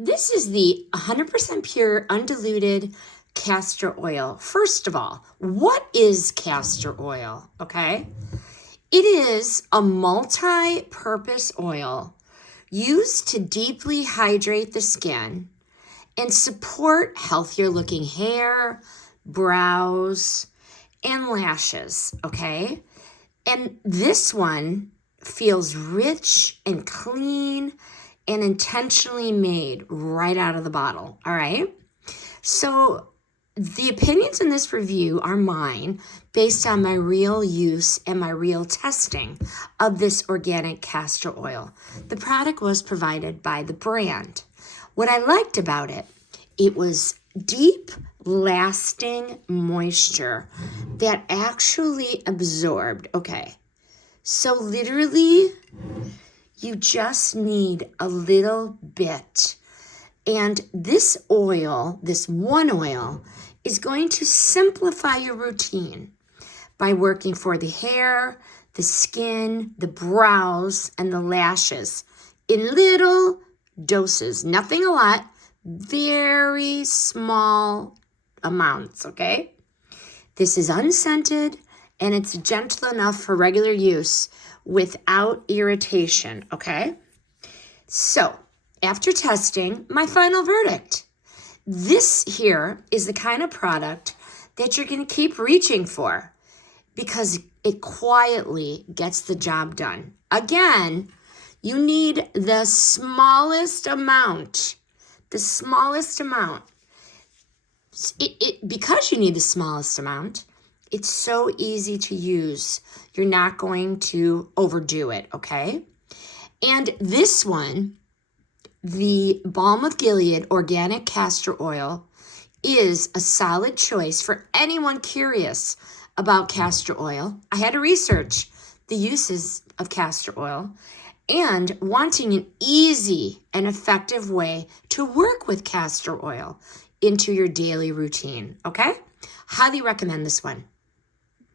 this is the 100% pure, undiluted castor oil. First of all, what is castor oil? Okay. It is a multi-purpose oil used to deeply hydrate the skin and support healthier looking hair, brows, and lashes, okay? And this one feels rich and clean and intentionally made right out of the bottle, all right? So the opinions in this review are mine based on my real use and my real testing of this organic castor oil. The product was provided by the brand. What I liked about it, it was deep, lasting moisture that actually absorbed. Okay, so literally you just need a little bit. And this oil, this one oil, is going to simplify your routine by working for the hair, the skin, the brows, and the lashes in little doses. Nothing a lot, very small amounts, okay? This is unscented and it's gentle enough for regular use without irritation, okay? So, after testing, my final verdict. This here is the kind of product that you're going to keep reaching for because it quietly gets the job done. Again, you need the smallest amount. The smallest amount. Because you need the smallest amount, it's so easy to use. You're not going to overdo it, okay? And this one, the Balm of Gilead Organic Castor Oil, is a solid choice for anyone curious about castor oil. I had to research the uses of castor oil and wanting an easy and effective way to work with castor oil into your daily routine, okay? Highly recommend this one.